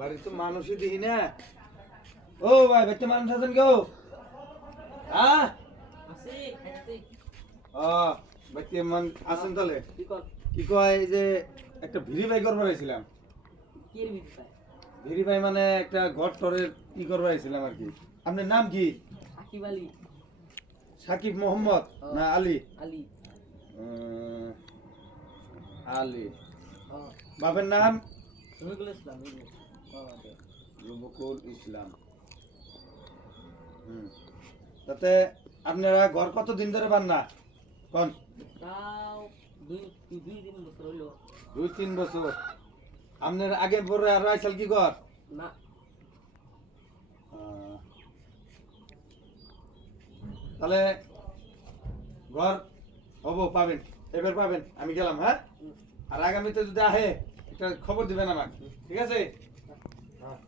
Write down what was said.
বাড়ি তো মানুষই দেখি না। ও ভাই বাড়িতে মানুষ আছেন কেউ? হ্যাঁ ও বাড়িতে আছেন তাহলে? কি কয় এই যে একটা ভেরিফাই করবার আইছিলাম। ভেরিফাই মানে একটা ঘর টরের কি করবার আইছিলাম আর কি। আপনার নাম কি? সাকিব আলী। সাকিব মোহাম্মদ না আলী? আলী। আলী। বাপের নাম? রবিকুল ইসলাম। রবিকুল ইসলাম। তাতে আপনারা ঘর কত দিন ধরে পান না কোন? তাও 2-3 বছর হইলো। 2-3 বছর। আপনার আগে পরে আর আইসাল কি ঘর? না। তাহলে ঘর হবো পাবেন, এবার পাবেন। আমি গেলাম, হ্যাঁ? আর আগামীতে যদি আহে একটা খবর দিবেন আমাকে, ঠিক আছে? হ্যাঁ,